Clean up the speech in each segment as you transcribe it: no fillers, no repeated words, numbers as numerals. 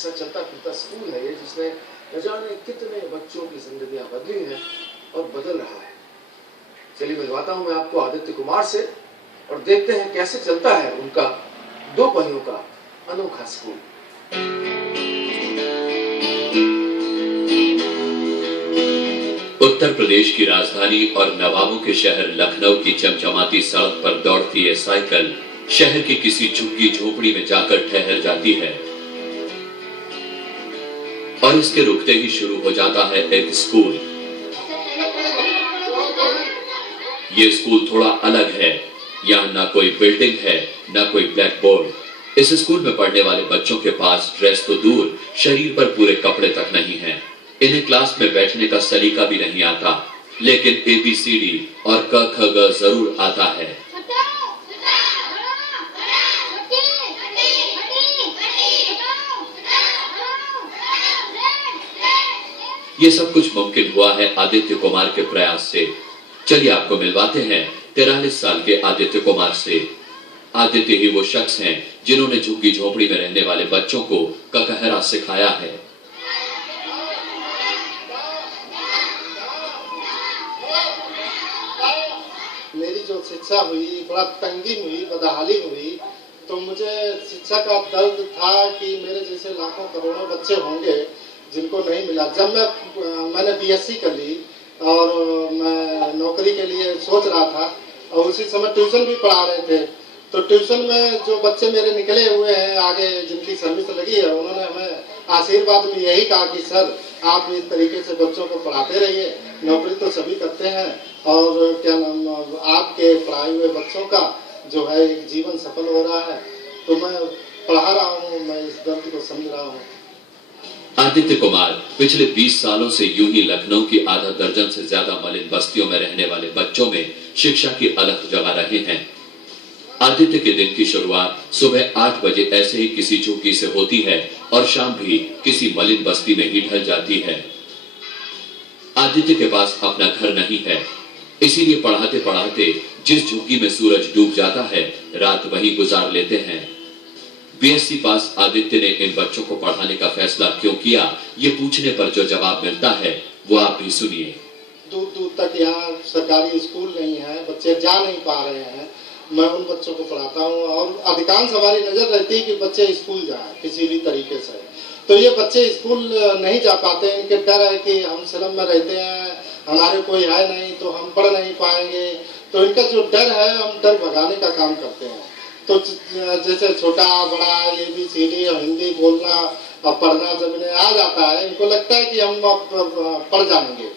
ऐसा चलता फिरता स्कूल है ये, जिसने न जाने कितने बच्चों की जिंदगियां बदली हैं और बदल रहा है। चलिए मिलवाता हूं मैं आपको आदित्य कुमार से और देखते हैं कैसे चलता है उनका 2 पहियों का अनोखा स्कूल। उत्तर प्रदेश की राजधानी और नवाबों के शहर लखनऊ की चमचमाती सड़क पर दौड़ती ये साइकिल शहर की किसी झुग्गी झोपड़ी में जाकर ठहर जाती है और इसके रुकते ही शुरू हो जाता है एक स्कूल। ये स्कूल थोड़ा अलग है। यहाँ ना कोई बिल्डिंग है, ना कोई ब्लैक बोर्ड। इस स्कूल में पढ़ने वाले बच्चों के पास ड्रेस तो दूर, शरीर पर पूरे कपड़े तक नहीं हैं। इन्हें क्लास में बैठने का सलीका भी नहीं आता, लेकिन ABCD और क ख ग जरूर आता है। ये सब कुछ मुमकिन हुआ है आदित्य कुमार के प्रयास से। चलिए आपको मिलवाते हैं 43 साल के आदित्य कुमार से। आदित्य ही वो शख्स हैं जिन्होंने झुग्गी झोपड़ी में रहने वाले बच्चों को ककहरा सिखाया है। मेरी जो शिक्षा हुई, बड़ा तंगी हुई, बदहाली हुई, तो मुझे शिक्षा का दर्द था कि मेरे जैसे लाखों करोड़ों बच्चे होंगे जिनको नहीं मिला। जब मैंने BSc कर ली और मैं नौकरी के लिए सोच रहा था और उसी समय ट्यूशन भी पढ़ा रहे थे, तो ट्यूशन में जो बच्चे मेरे निकले हुए हैं आगे जिनकी सर्विस लगी है, उन्होंने हमें आशीर्वाद में यही कहा कि सर आप इस तरीके से बच्चों को पढ़ाते रहिए, नौकरी तो सभी करते हैं और क्या नाम आपके पढ़ाए हुए बच्चों का जो है एक जीवन सफल हो रहा है। तो मैं पढ़ा रहा हूँ, मैं इस दर्द को समझ रहा हूँ। आदित्य कुमार पिछले 20 सालों से यूं ही लखनऊ की आधा दर्जन से ज्यादा मलिन बस्तियों में रहने वाले बच्चों में शिक्षा की अलख जगा रहे हैं। आदित्य के दिन की शुरुआत सुबह 8 बजे ऐसे ही किसी झुग्गी से होती है और शाम भी किसी मलिन बस्ती में ही ढल जाती है। आदित्य के पास अपना घर नहीं है, इसीलिए पढ़ाते पढ़ाते जिस झुग्गी में सूरज डूब जाता है, रात वहीं गुजार लेते हैं। BSc पास आदित्य ने इन बच्चों को पढ़ाने का फैसला क्यों किया, ये पूछने पर जो जवाब मिलता है वो आप भी सुनिए। दूर दूर तक यहाँ सरकारी स्कूल नहीं है, बच्चे जा नहीं पा रहे हैं, मैं उन बच्चों को पढ़ाता हूँ और अधिकांश हमारी नजर रहती है कि बच्चे स्कूल जाएं किसी भी तरीके से। तो ये बच्चे स्कूल नहीं जा पाते, इनके डर है कि हम शहर में रहते हैं, हमारे कोई है नहीं तो हम पढ़ नहीं पाएंगे। तो इनका जो डर है, हम डर भगाने का काम करते हैं। तो जैसे छोटा बड़ा ABCD और हिंदी बोलना और पढ़ना जब इन्हें आ जाता है, इनको लगता है कि हम पढ़ जाएंगे।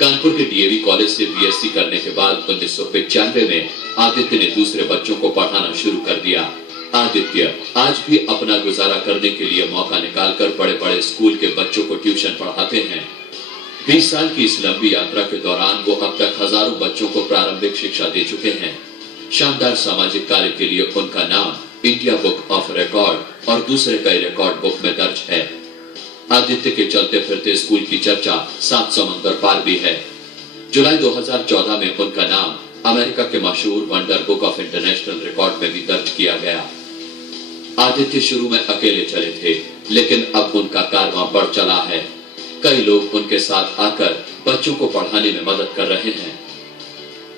कानपुर के DAV कॉलेज से BSc करने के बाद 1995 में आदित्य ने दूसरे बच्चों को पढ़ाना शुरू कर दिया। आदित्य आज भी अपना गुजारा करने के लिए मौका निकालकर बड़े बड़े स्कूल के बच्चों को ट्यूशन पढ़ाते हैं। 20 साल की इस लंबी यात्रा के दौरान वो अब तक हजारों बच्चों को प्रारंभिक शिक्षा दे चुके हैं। शानदार सामाजिक कार्य के लिए उनका नाम इंडिया बुक ऑफ रिकॉर्ड और दूसरे कई रिकॉर्ड बुक में दर्ज है। आदित्य के चलते फिरते स्कूल की चर्चा 7 समुंदर पार भी है। जुलाई 2014 में उनका नाम अमेरिका के मशहूर wonder book of international record में भी दर्ज किया गया। आदित्य शुरू में अकेले चले थे, लेकिन अब उनका कारवां बढ़ चला है। कई लोग उनके साथ आकर बच्चों को पढ़ाने में मदद कर रहे हैं।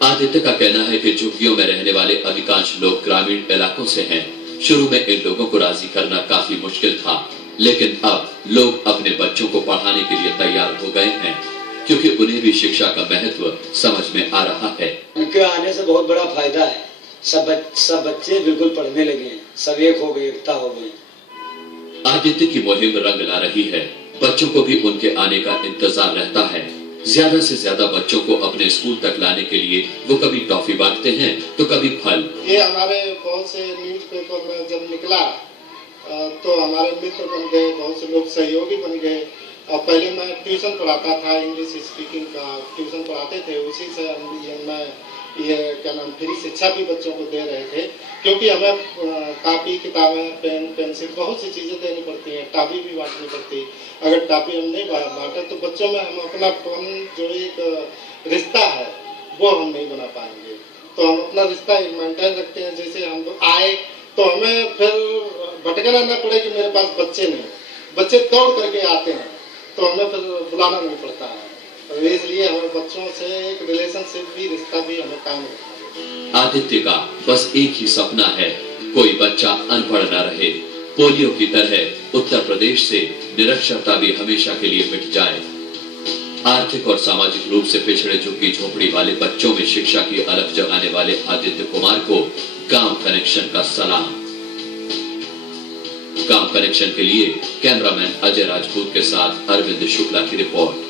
आदित्य का कहना है कि झुग्गियों में रहने वाले अधिकांश लोग ग्रामीण इलाकों से हैं। शुरू में इन लोगों को राजी करना काफी मुश्किल था, लेकिन अब लोग अपने बच्चों को पढ़ाने के लिए तैयार हो गए हैं, क्योंकि उन्हें भी शिक्षा का महत्व समझ में आ रहा है। उनके आने से बहुत बड़ा फायदा है। सब बच्चे बिल्कुल पढ़ने लगे हैं, सब एक हो गए, एकता हो गई। आदित्य की मुहिम रंग ला रही है। बच्चों को भी उनके आने का इंतजार रहता है। ज्यादा से ज्यादा बच्चों को अपने स्कूल तक लाने के लिए वो कभी टॉफी बांटते हैं तो कभी फल। ये हमारे बहुत से न्यूज़पेपर में जब निकला तो हमारे मित्र बन गए, बहुत से लोग सहयोगी बन गए। और पहले मैं ट्यूशन पढ़ाता था, इंग्लिश स्पीकिंग का ट्यूशन पढ़ाते थे, उसी से मैं ये क्या नाम फ्री शिक्षा भी बच्चों को दे रहे थे, क्योंकि हमें कापी किताबें पेन पेंसिल बहुत सी चीज़ें देनी पड़ती हैं, टॉफी भी बांटनी पड़ती है। अगर टॉफी हम नहीं बांटे तो बच्चों में हम अपना जो एक रिश्ता है वो हम नहीं बना पाएंगे। तो हम अपना रिश्ता मेंटेन रखते हैं। जैसे हम आए तो हमें फिर भटकना ना पड़े कि मेरे पास बच्चे नहीं, बच्चे दौड़ करके आते हैं, तो हमें फिर बुलाना नहीं पड़ता है। तो इसलिए हमें बच्चों से एक रिलेशनशिप भी, रिश्ता भी हमें कायम रखना है। आदित्य का बस एक ही सपना है, कोई बच्चा अनपढ़ न रहे। पोलियो की तरह उत्तर प्रदेश से निरक्षरता भी हमेशा के लिए मिट जाए। आर्थिक और सामाजिक रूप से पिछड़े झुग्गी झोपड़ी वाले बच्चों में शिक्षा की अलख जगाने वाले आदित्य कुमार को गांव कनेक्शन का सलाम। गांव कनेक्शन के लिए कैमरामैन अजय राजपूत के साथ अरविंद शुक्ला की रिपोर्ट।